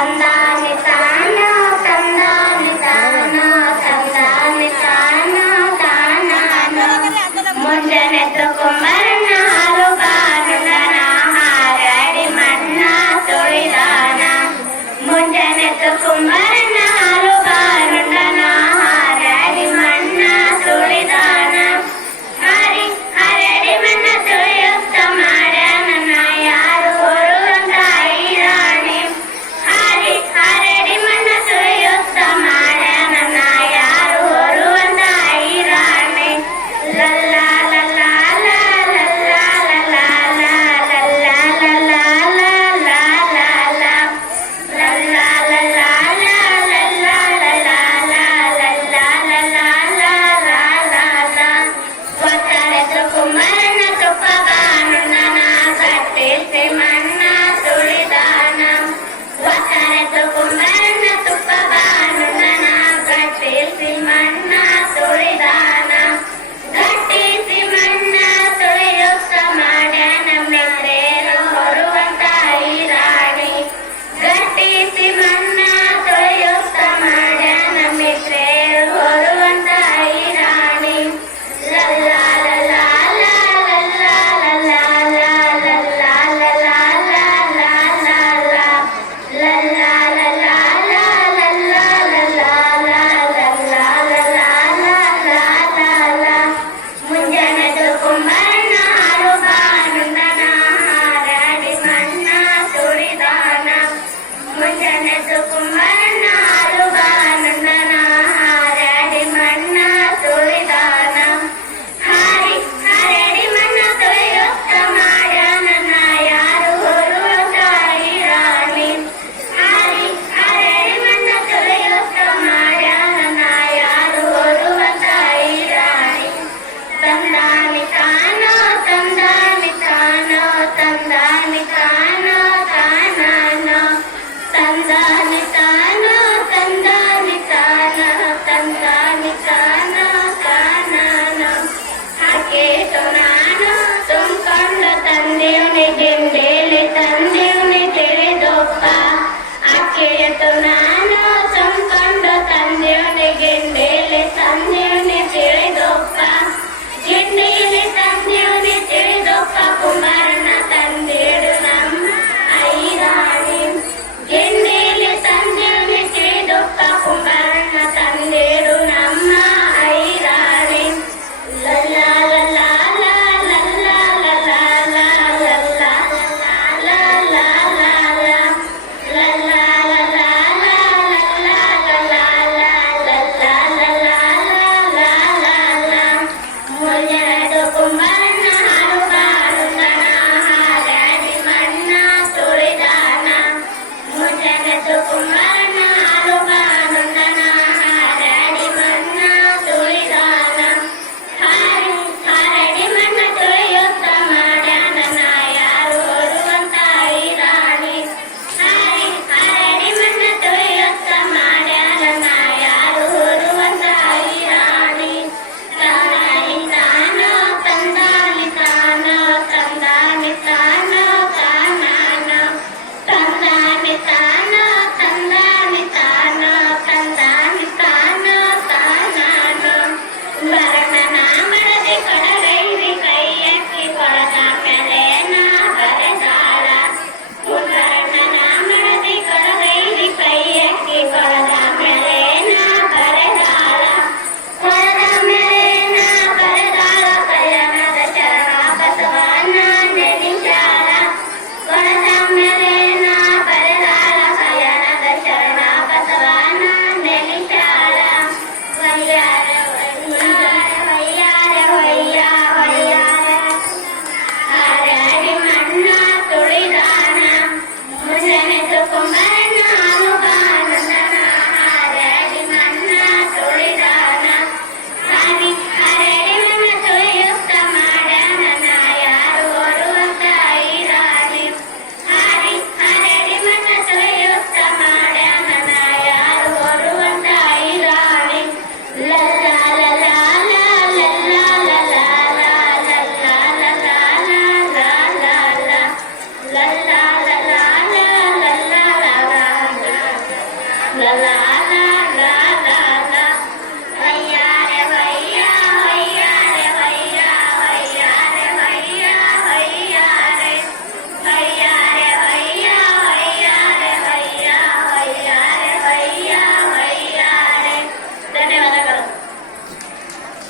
ತಂದಾನೆ ತಾನೋ ತಂದಾನೆ ತಾನೋ ತಂದಾನೆ ತಾನೋ ತಾನಾನೋ ಮುಂಜಾನೆದ್ದು ಕುಂಬರನ ಹಾಲು ಬಾನುಂಡನ ಹಾರಾಡಿ ಮಣ್ಣ ತುಳಿದಾನ ಮುಂಜಾನೆದ್ದು ಕುಂಬರನ ಹಾಲು ಬಾನುಂಡನ ಹಾರಾಡಿ ಮಣ್ಣ ತುಳಿದಾನ ಹಾರಿ ಹಾರಾಡಿ ಮಣ್ಣ ತುಳಿಯುತ್ತ ಮಾಡ್ಯಾನ ಯಾರು ಹೊರುವಂತ ಐರಾಣಿ ಹಾರಿ ಹಾರಾಡಿ ಮಣ್ಣ ತುಳಿಯುತ್ತ ಮಾಡ್ಯಾನ ಯಾರು ಹೊರುವಂತ ಐರಾಣಿ ಲಲ್ಲ ಲಲ್ಲ ಲಲ್ಲ ಲಲ್ಲ ಲಲ್ಲ ಲಲ್ಲ ಲಲ್ಲ ಒತ್ತಡೆದು ಕುಂಬರನ ತುಪ್ಪ ಬಾನುಂಡನ ಕಟ್ಟಿಸಿ ಮಣ್ಣ ತುಳಿದಾನ ಒತ್ತಡೆದು ಕುಂಬರನ ತುಪ್ಪ ಬಾನುಂಡನ ಕಟ್ಟಿಸಿ ಮಣ್ಣ ತುಳಿದಾನ ಗಟ್ಟಿಸಿ ಮಣ್ಣ ತುಳಿಯುತ್ತ ಮಾಡ್ಯಾನ ಮಿತ್ರೇರು ಹೊರುವಂತ ಐರಾಣಿ ಗಟ್ಟಿಸಿ ಮಣ್ಣ ತುಳಿಯುತ್ತ ಮಾಡ್ಯಾನ ಮಿತ್ರೇರು ಹೊರುವಂತ ಐರಾಣಿ ಲಲ್ಲ ಲಲ್ಲ ಲಲ್ಲ ಲಲ್ಲ ಲಲ್ಲ ಲಲ್ಲ ಮುಂಜಾನೆದು ಕುಂಬರನ ಹಾಲು ಬಾನುಂಡನ ಹಾರಾಡಿ ಮಣ್ಣ ತುಳಿದಾನ ಮುಂಜಾನೆದು ಕುಂಬರನ ಹಾಲು ಬಾನುಂಡನ ಹಾರಾಡಿ ಮಣ್ಣ ತುಳಿದಾನ ಹಾರಿ ಹಾರಾಡಿ ಮಣ್ಣ ತುಳಿಯುತ್ತ ಮಾಡ್ಯಾನ ಯಾರು ಹೊರುವಂತ ಐರಾಣಿ ಹಾರಿ ಹಾರಾಡಿ ಮಣ್ಣ ತುಳಿಯುತ್ತ ಮಾಡ್ಯಾನ ಯಾರು ಹೊರುವಂತ ಐರಾಣಿ ತಂದಾನೆ ತಾನೋ ತಂದಾನೆ ತಾನೋ ತಂದಾನೆ ತಾನೋ ತಾನಾನೋ ತಂದಾನೆ ತಾನೋ la